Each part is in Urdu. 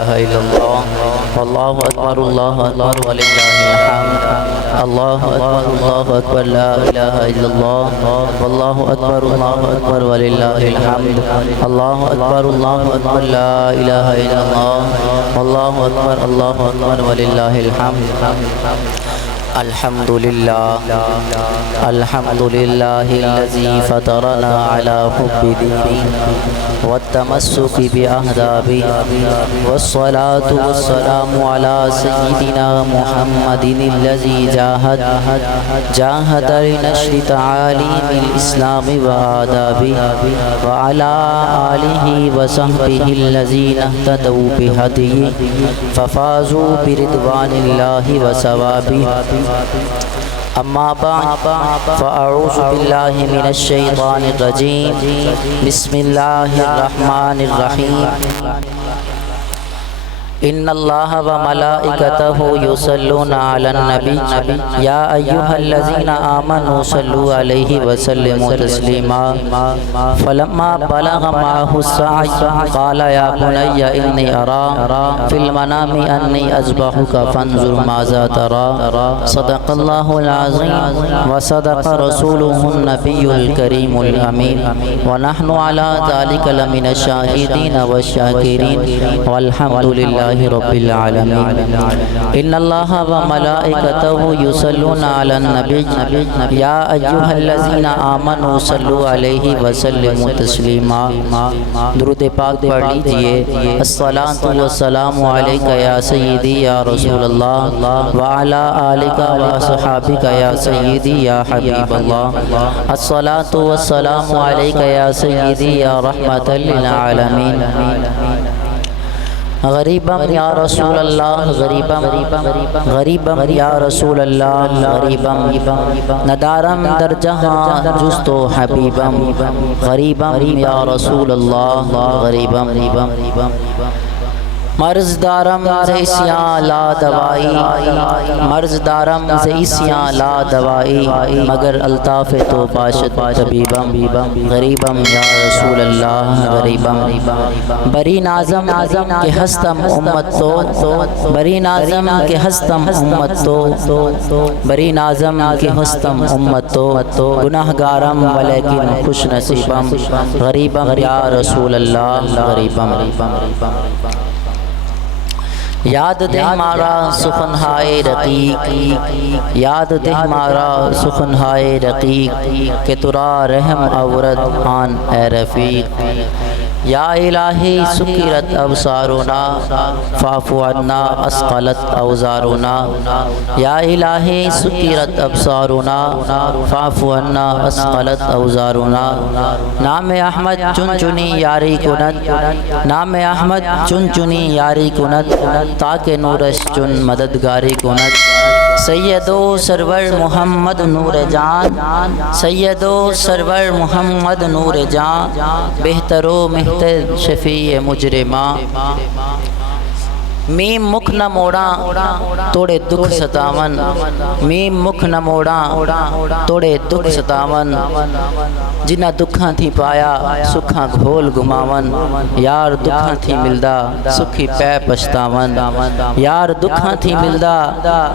إله إلا الله والله أكبر ولله الحمد الله أكبر لا إله إلا الله والله أكبر ولله الحمد الله أكبر لا إله إلا الله والله أكبر ولله الحمد الحمد لله الذي فطرنا على حب دينه والتمسك بأهدابه والصلاة والسلام على سيدنا محمد الذي جاهد لنشر تعاليم الإسلام وآدابه وعلى آله وصحبه الذين اهتدوا بهديه ففازوا برضوان الله وثوابه أما بعد فأعوذ بالله من الشيطان الرجيم بسم الله الرحمن الرحيم إن الله وملائكته يصلون على النبي يا أيها الذين آمنوا صلوا عليه وسلموا تسليما فلما بلغ معه السعي قال يا بني إني أرى في المنام أني أذبحك فانظر ماذا ترى صدق الله العظيم وصدق رسوله النبي الكريم الأمين ونحن على ذلك لمن الشاهدين والشاكرين والحمد لله رب العالمين إن الله وملائكته يصلون على النبي يا أيها الذين آمنوا صلوا عليه وسلموا تسليما درود پاک پڑھ لیجئے الصلاة والسلام عليك يا سيدي يا رسول الله وعلى آلك وصحابك يا سيدي يا حبيب الله الصلاة والسلام عليك يا سيدي يا رحمة للعالمين غریبم یا رسول اللہ غریبم یا رسول اللہ غریبم ندارم در جہاں جست و حبیبم غریبم یا رسول اللہ غریبم مرض دارم زیسیاں لا دوائی مرض دارم زیسیاں لا دوائی مگر الطاف تو باشد طبیبم غریبم یا رسول اللہ غریبم بری نازم کے ہستم امت تو بری نازم کے ہستم امت تو بری نازم کے ہستم امت تو گناہ گارم ولیکن خوش نصیبم غریبم یا رسول اللہ غریبم یاد دے ہمارا سخنہائے رقیق یاد دے ہمارا سخنہائے رقیق کہ ترا رحم اورد آن اے رفیق یا الہی سکرت ابصارنا فاعف عنا اسقلت اوزارنا یا الہی سکرت ابصارنا فاعف عنا اسقلت اوزارنا نام احمد چن چنی یاری کنت نام احمد چن چنی یاری کنت تاکہ نورش چن مددگاری کنت سیدو سرور محمد نور جان سیدو سرور محمد نور جان بہترو مہتر شفیع مجرماں میم مکھ نہ موڑا توڑے دکھ ستاون میم مکھ نہ موڑا توڑے دکھ ستاون جنہ دکھاں تھی پایا سکھاں گھول گماون یار دکھاں تھی ملدا سکھی پے پشتاون یار دکھاں تھی ملدا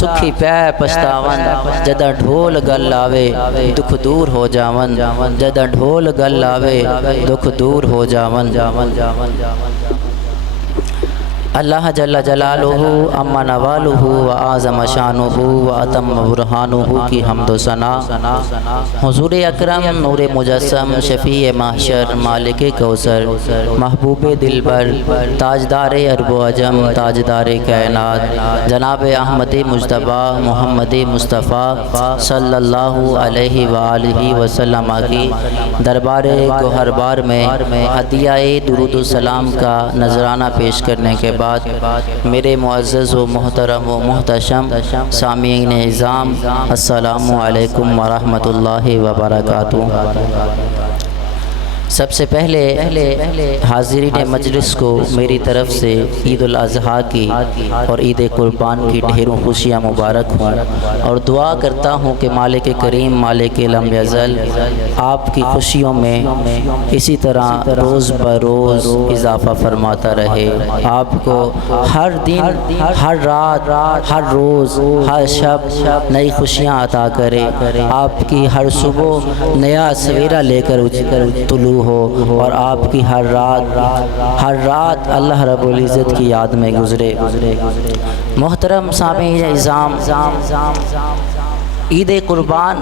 سکھی پے پشتاون جدہ ڈھول گل آوے دکھ دور ہو جاون جدہ ڈھول گل آوے دکھ دور ہو جاون اللہ جل جلالہ اما نوالہ و اعظم شانہ و اتم برہانہ کی حمد و ثنا حضور اکرم نور مجسم شفیع محشر مالک کوثر محبوب دلبر تاجدار عرب و عجم تاجدار کائنات جناب احمد مجتبی محمد مصطفیٰ صلی اللہ علیہ وآلہ وسلم کی دربار گوہر بار میں عطیہ درود و سلام کا نذرانہ پیش کرنے کے بعد میرے معزز و محترم و محتشم سامعین اعظام السلام علیکم ورحمۃ اللہ وبرکاتہ سب سے پہلے حاضرین مجلس کو میری طرف سے عید الاضحیٰ کی اور عید قربان کی ڈھیروں خوشیاں مبارک ہوں، اور دعا کرتا ہوں کہ مالک کریم مالک لم یزل آپ کی خوشیوں میں اسی طرح روز بروز اضافہ فرماتا رہے، آپ کو ہر دن ہر رات ہر روز ہر شب نئی خوشیاں عطا کرے، آپ کی ہر صبح نیا سویرا لے کر طلوع ہو، اور آپ کی ہر رات اللہ رب العزت کی یاد میں گزرے۔ محترم سامعین اعظام، عید قربان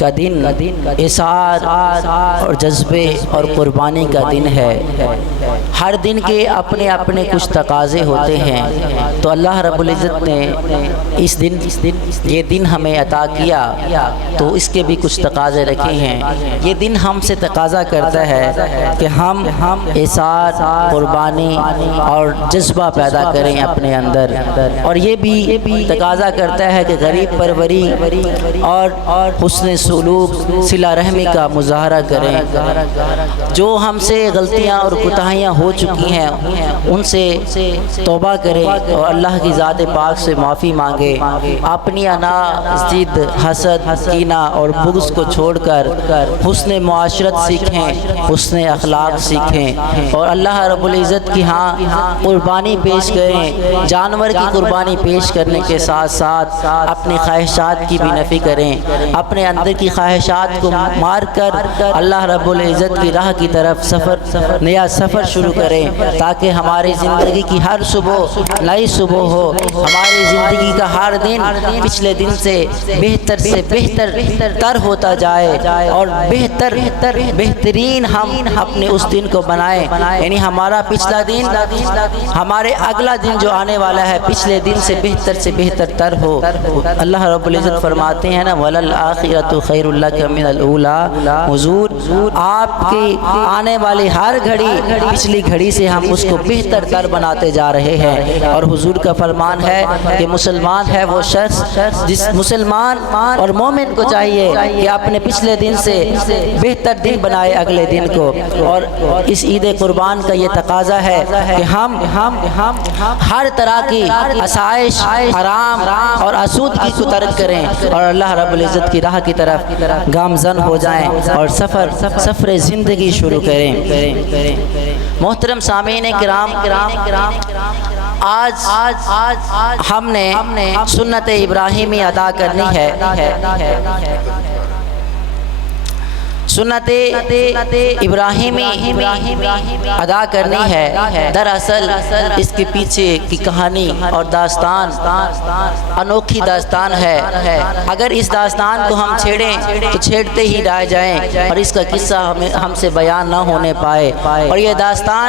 کا دن احساس اور جذبے اور قربانی کا دن ہے۔ ہر دن کے اپنے اپنے کچھ تقاضے ہوتے ہیں، تو اللہ رب العزت نے یہ دن ہمیں عطا کیا تو اس کے بھی کچھ تقاضے رکھے ہیں۔ یہ دن ہم سے تقاضا کرتا ہے کہ ہم احساس، قربانی اور جذبہ پیدا کریں اپنے اندر، اور یہ بھی تقاضا کرتا ہے کہ غریب پروری اور حسن سلوک صلہ رحمی کا مظاہرہ کریں۔ جو ہم سے غلطیاں اور کوتاہیاں ہو چکی ہیں ان سے توبہ کریں اور اللہ کی ذات پاک سے معافی مانگے، اپنی انا، ضد، حسد، کینہ اور بغض کو چھوڑ کر حسن معاشرت سیکھیں، حسن اخلاق سیکھیں، اور اللہ رب العزت کی قربانی پیش کریں۔ جانور کی قربانی پیش کرنے کے ساتھ ساتھ اپنی خواہشات کی بھی نفی کریں، اپنے اندر کی خواہشات کو مار کر اللہ رب العزت کی راہ کی طرف نیا سفر شروع کریں، تاکہ ہماری زندگی کی ہر صبح نئی صبح ہو، ہماری زندگی کا ہر دن پچھلے دن سے بہتر تر ہوتا جائے، اور بہترین ہم اپنے اس دن کو بنائیں، یعنی ہمارا پچھلا دن ہمارے اگلا دن جو آنے والا ہے پچھلے دن سے بہتر تر ہو۔ اللہ رب العزت فرماتے ہیں نا وَلَلْآخِرَةُ خَيْرٌ لَكَ مِنَ الْأُولَىٰ، حضور آپ کی آنے والی ہر گھڑی پچھلی گھڑی سے ہم اس کو بہتر تر بناتے جا رہے ہیں۔ اور حضور کا فرمان ہے کہ مسلمان ہے وہ شخص جس مسلمان اور مومن کو چاہیے کہ اپنے پچھلے دن سے بہتر دن بنائے اگلے دن کو، اور اس عید قربان کا یہ تقاضا ہے کہ ہم ہر طرح کی آسائش، حرام اور آسودگی کو ترک کریں اور اللہ رب العزت کی راہ کی طرف گامزن ہو جائیں اور سفر زندگی شروع کریں۔ محترم سامعین کرام، آج ہم نے سنت ابراہیمی ادا کرنی ہے۔ سنت ابراہیمی ادا کرنی ہے۔ دراصل اس کے پیچھے کی کہانی اور داستان انوکھی داستان ہے۔ اگر اس داستان کو ہم چھیڑیں تو چھیڑتے ہی رہ جائیں اور اس کا قصہ ہم سے بیان نہ ہونے پائے، اور یہ داستان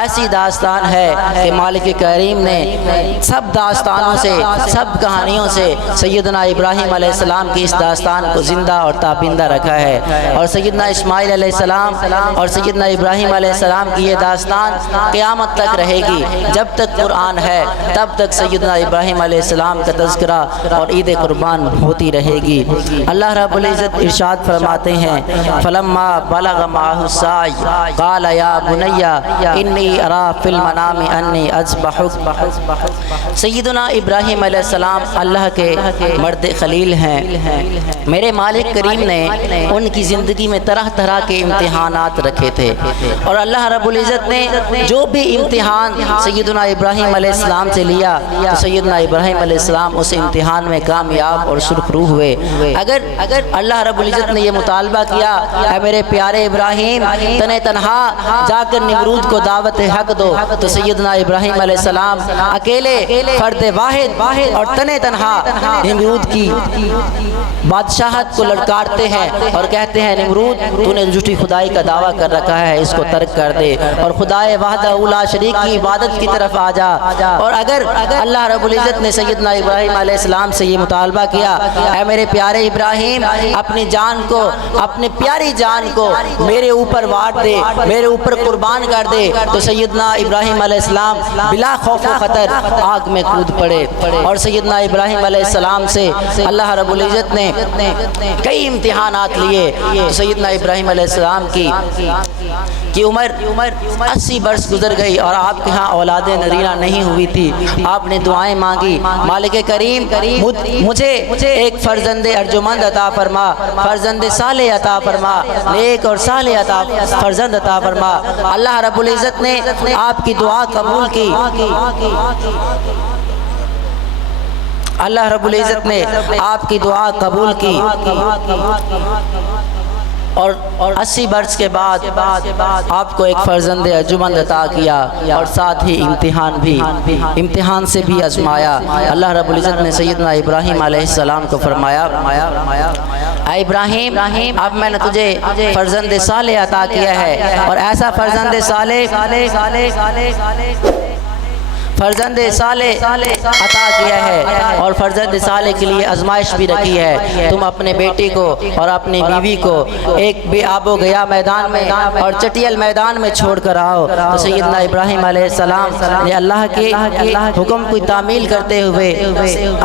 ایسی داستان ہے کہ مالک کریم نے سب داستانوں سے، سب کہانیوں سے سیدنا ابراہیم علیہ السلام کی اس داستان کو زندہ اور تابندہ رکھا ہے، اور سیدنا اسماعیل علیہ السلام اور سیدنا ابراہیم علیہ السلام کی یہ داستان قیامت تک رہے گی۔ جب تک قرآن ہے تب تک سیدنا ابراہیم علیہ السلام کا تذکرہ اور عید قربان ہوتی رہے گی۔ اللہ رب العزت ارشاد فرماتے ہیں فَلَمَّا بَلَغَ مَعَهُ السَّعْيُ قَالَ يَا بُنَيَّ إِنِّي أَرَىٰ فِي الْمَنَامِ أَنِّي أَذْبَحُكَ۔ سیدنا ابراہیم علیہ السلام اللہ کے مرد خلیل ہیں۔ میرے مالک کریم نے ان کی زندگی میں طرح طرح کے امتحانات رکھے تھے، اور اللہ رب العزت نے جو بھی امتحان سیدنا ابراہیم علیہ السلام سے لیا تو سیدنا ابراہیم علیہ السلام اس امتحان میں کامیاب اور سرخرو ہوئے۔ اگر اللہ رب العزت نے یہ مطالبہ کیا اے میرے پیارے ابراہیم تنے تنہا جا کر نمرود کو دعوت حق دو، تو سیدنا ابراہیم علیہ السلام اکیلے فرد واحد اور تنے تنہا نمرود کی بادشاہت کو لڑکارتے ہیں اور کہتے ہیں نمرود تو نے جھوٹی خدائی کا دعویٰ کر رکھا ہے، اس کو ترک کر دے اور خدائے وحدہ لا شریک کی عبادت کی طرف آ جا۔ اور اگر اللہ رب العزت نے سیدنا ابراہیم علیہ السلام سے یہ مطالبہ کیا اے میرے پیارے ابراہیم اپنی جان کو، اپنی پیاری جان کو میرے اوپر وار دے، میرے اوپر قربان کر دے، تو سیدنا ابراہیم علیہ السلام بلا خوف و خطر آگ میں کود پڑے۔ اور سیدنا ابراہیم علیہ السلام سے اللہ رب العزت نے کئی امتحانات لیے۔ سیدنا ابراہیم علیہ السلام کی عمر 80 برس گزر گئی اور آپ کے ہاں اولاد نرینہ نہیں ہوئی تھی۔ آپ نے دعائیں مانگی، مالک کریم مجھے ایک فرزند ارجمند عطا فرما، فرزند صالح عطا فرما، نیک اور صالح فرزند عطا فرما۔ اللہ رب العزت نے آپ کی دعا قبول کی، اللہ رب العزت نے آپ کی دعا قبول کی اور 80 برس کے بعد آپ کو ایک فرزند ارجمند عطا کیا اور ساتھ ہی امتحان سے بھی آزمایا۔ اللہ رب العزت نے سیدنا ابراہیم علیہ السلام کو فرمایا، اے ابراہیم اب میں نے تجھے فرزند صالح عطا کیا ہے، اور ایسا فرزند صالح عطا کیا ہے، اور فرزند صالح کے لیے آزمائش بھی رکھی ہے۔ تم اپنے بیٹی کو اور اپنی بیوی کو ایک بے آب و گیا میدان میں اور چٹیل میدان میں چھوڑ کر آؤ۔ تو سیدنا ابراہیم علیہ السلام نے اللہ کے حکم کی تعمیل کرتے ہوئے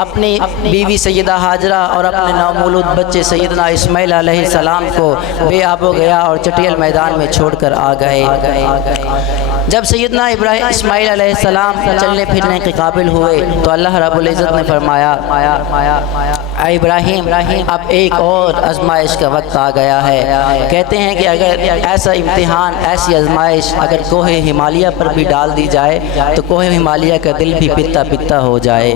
اپنی بیوی سیدہ ہاجرہ اور اپنے نومولود بچے سیدنا اسماعیل علیہ السلام کو بے آب و گیا اور چٹیل میدان میں چھوڑ کر آ گئے۔ جب سیدنا اسماعیل علیہ السلام چلنے پھرنے کے قابل ہوئے تو اللہ رب العزت نے فرمایا، اے ابراہیم اب ایک اور آزمائش کا وقت آ گیا ہے۔ کہتے ہیں کہ اگر ایسا امتحان، ایسی آزمائش اگر کوہ ہمالیہ پر بھی ڈال دی جائے تو کوہ ہمالیہ کا دل بھی پتا پتا ہو جائے،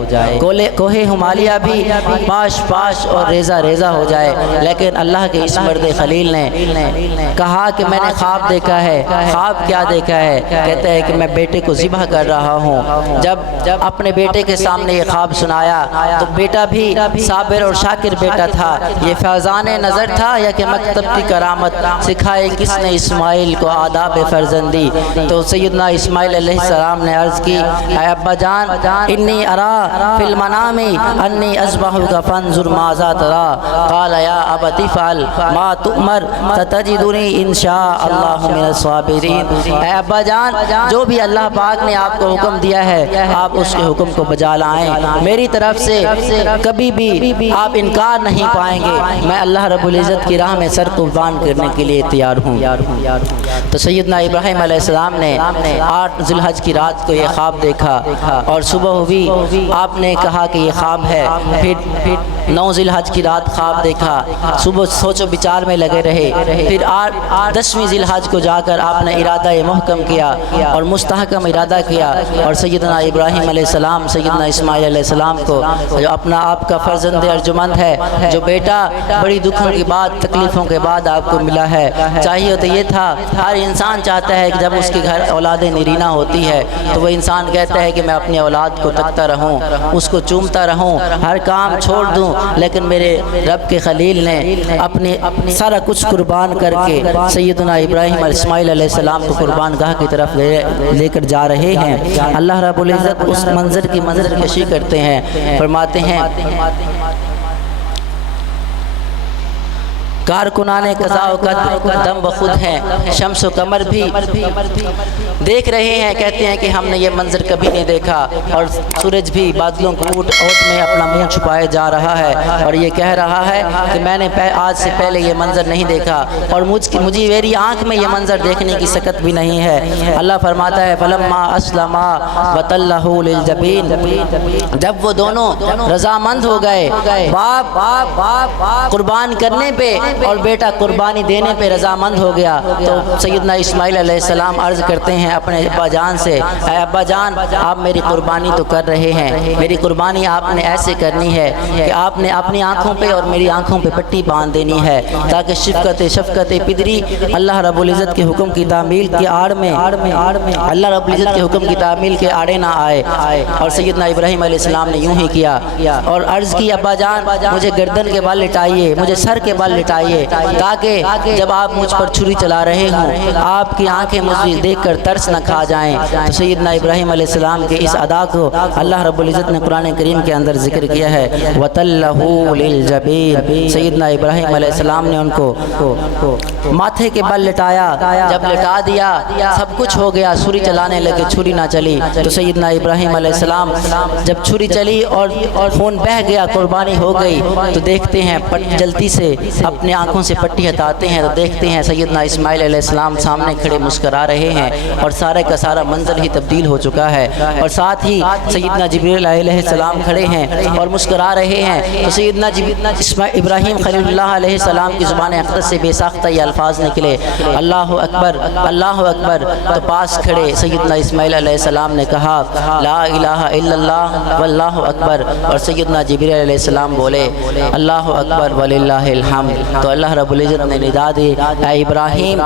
کوہ ہمالیہ بھی پاش پاش اور ریزہ ریزہ ہو جائے، لیکن اللہ کے اس مرد خلیل نے کہا کہ میں نے خواب دیکھا ہے۔ خواب کیا دیکھا ہے؟ کہتا ہے کہ میں بیٹے کو ذبح کر رہا ہوں۔ جب اپنے بیٹے کے سامنے یہ خواب سنایا تو بیٹا بھی صابر اور شاکر بیٹا تھا۔ یہ فیضان نظر تھا یا کہ مکتب کی کرامت؟ سکھائے کس نے اسماعیل کو آداب فرزندی؟ تو سیدنا اسماعیل علیہ السلام نے عرض کی، اے ابا جان انی ارا فی المنام انی اذبحک فانظر ماذا تری، قال یا ابت افعل ما تؤمر ستجدنی ان شاء اللہ من الصابرین۔ اے ابا جان جو بھی اللہ پاک نے آپ کو حکم دیا ہے آپ اس کے حکم کو بجا لائیں، میری طرف سے کبھی بھی آپ انکار نہیں پائیں گے، میں اللہ رب العزت کی راہ میں سر قربان کرنے کے لیے تیار ہوں۔ تو سیدنا ابراہیم علیہ السلام نے 8 ذی الحج کی رات کو یہ خواب دیکھا اور صبح ہوئی آپ نے کہا کہ یہ خواب ہے، پھر 9 ذی الحج کی رات خواب دیکھا، صبح سوچ و بچار میں لگے رہے، پھر 10ویں ذی الحج کو جا کر آپ نے ارادہ محکم کیا اور مستحکم ارادہ کیا، اور سیدنا ابراہیم علیہ السلام سیدنا اسماعیل علیہ السلام کو جو اپنا آپ کا فرزند ارجمند ہے، جو بیٹا بڑی دکھوں کے بعد تکلیفوں کے بعد آپ کو ملا ہے، چاہیے تو یہ تھا، ہر انسان چاہتا ہے کہ جب اس کے گھر اولاد نرینہ ہوتی ہے تو وہ انسان کہتا ہے کہ میں اپنی اولاد کو تکتا رہوں، اس کو چومتا رہوں، ہر کام چھوڑ دوں، لیکن میرے رب کے خلیل نے اپنے سارا کچھ قربان کر کے سیدنا ابراہیم اسماعیل علیہ السلام کو قربان گاہ کی طرف لے کر جا رہے ہیں۔ اللہ رب العزت اس منظر کی منظر کشی کرتے ہیں، فرماتے ہیں کارکنان قضاء و قدر دم بخود ہیں، شمس و قمر بھی دیکھ رہے ہیں، کہتے ہیں کہ ہم نے یہ منظر کبھی نہیں دیکھا، اور سورج بھی بادلوں کو اوٹ میں اپنا منہ چھپائے جا رہا ہے اور یہ کہہ رہا ہے کہ میں نے آج سے پہلے یہ منظر نہیں دیکھا، اور مجھے میری آنکھ میں یہ منظر دیکھنے کی سکت بھی نہیں ہے۔ اللہ فرماتا ہے فلما اسلما وتلہ للجبین، جب وہ دونوں رضامند ہو گئے، باپ قربان کرنے پہ اور بیٹا قربانی دینے پہ رضامند ہو گیا، تو سیدنا اسماعیل علیہ السلام عرض کرتے ہیں اپنے ابا جان سے، اے ابا جان آپ میری قربانی تو کر رہے ہیں، میری قربانی آپ نے ایسے کرنی ہے کہ آپ نے اپنی آنکھوں پہ اور میری آنکھوں پہ پٹی باندھ دینی ہے، تاکہ شفقت پدری اللہ رب العزت کے حکم کی تعمیل کی آڑ میں اللہ رب العزت کے حکم کی تعمیل کے آڑے نہ آئے۔ اور سیدنا ابراہیم علیہ السلام نے یوں ہی کیا اور عرض کی ابا جان مجھے گردن کے بال لٹائیے، مجھے سر کے بال لٹائیے، تاکہ جب آپ مجھ پر چھری چلا رہے ہوں آپ کی آنکھیں مجھے دیکھ کر ترس نہ کھا جائیں۔ تو سیدنا ابراہیم علیہ السلام کے اس ادا کو اللہ رب العزت نے قرآن کریم کے اندر ذکر کیا ہے، وَتَلَّهُ لِلْجَبِينِ، سیدنا ابراہیم علیہ السلام نے ان کو ماتھے کے بل لٹایا، جب لٹا دیا سب کچھ ہو گیا، چھری چلانے لگے، چھری نہ چلی، تو سیدنا ابراہیم علیہ السلام جب چھری چلی اور خون بہہ گیا، قربانی ہو گئی، تو دیکھتے ہیں جلتی سے اپنے آنکھوں سے پٹی ہٹاتے ہیں تو دیکھتے ہیں سیدنا اسماعیل علیہ السلام سامنے کھڑے مسکرا رہے ہیں اور سارے کا سارا منظر ہی تبدیل ہو چکا ہے، اور ساتھ ہی سیدنا جبریل علیہ السلام کھڑے ہیں اور مسکرا رہے ہیں، تو سیدنا ابراہیم خلیل اللہ علیہ السلام کی زبان اقدس سے بے ساختہ یہ الفاظ نکلے، اللہ اکبر اللہ اکبر، تو پاس کھڑے سیدنا اسماعیل علیہ السلام نے کہا لا الہ الا اللہ واللہ اکبر، اور سیدنا جبریل علیہ السلام بولے اللہ اکبر وللہ الحمد۔ تو اللہ رب العزت نے ندا دی، اے ابراہیم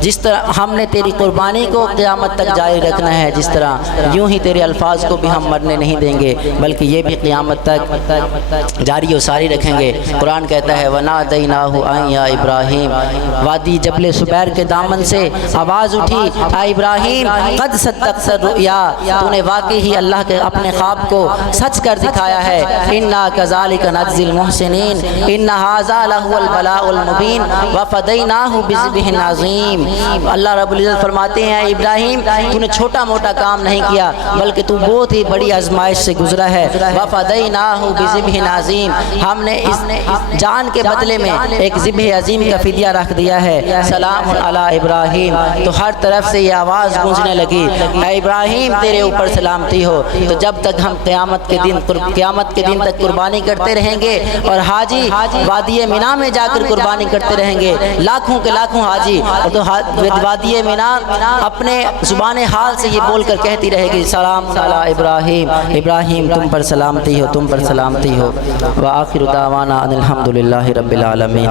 جس طرح ہم نے تیری قربانی کو قیامت تک جاری رکھنا ہے، جس طرح یوں ہی تیرے الفاظ کو بھی ہم مرنے نہیں دیں گے، بلکہ یہ بھی قیامت تک جاری و ساری رکھیں گے۔ قرآن کہتا ہے وَنَادَيْنَاهُ أَن يَا إِبْرَاهِيمُ، وادی جبل سبیر کے دامن سے آواز اٹھی، اے ابراہیم قد صدقت الرؤیا، تو نے واقعی ہی اللہ کے اپنے خواب کو سچ کر دکھایا ہے، إِنَّا كَذَلِكَ نَجْزِي الْمُحْسِنِينَ إِنَّ هَذَا لَهُوَ الْبَلَاءُ الْمُبِينُ وَفَدَيْنَاهُ بِذِبْحٍ عَظِيمٍ۔ اللہ رب العزت فرماتے ہیں ابراہیم تو نے چھوٹا موٹا کام نہیں کیا، بلکہ تو بہت ہی بڑی آزمائش سے گزرا ہے، وَفَدَيْنَاهُ بِذِبْحٍ عَظِيمٍ، ہم نے اس جان کے بدلے میں ایک ذبح عظیم کا فدیہ رکھ دیا ہے، سلام علی ابراہیم۔ تو ہر طرف سے یہ آواز گونجنے لگی، اے ابراہیم تیرے اوپر سلامتی ہو۔ تو جب تک ہم قیامت کے دن تک قربانی کرتے رہیں گے اور حاجی وادی مینا میں جا کر قربانی کرتے رہیں گے، لاکھوں کے لاکھوں حاجی، اور تو وادی مینا اپنے زبان حال سے یہ بول کر کہتی رہے گی سلام علی ابراہیم، ابراہیم تم پر سلامتی ہو، تم پر سلامتی ہو۔ وآخر دعوانا ان الحمد للہ رب العالمین۔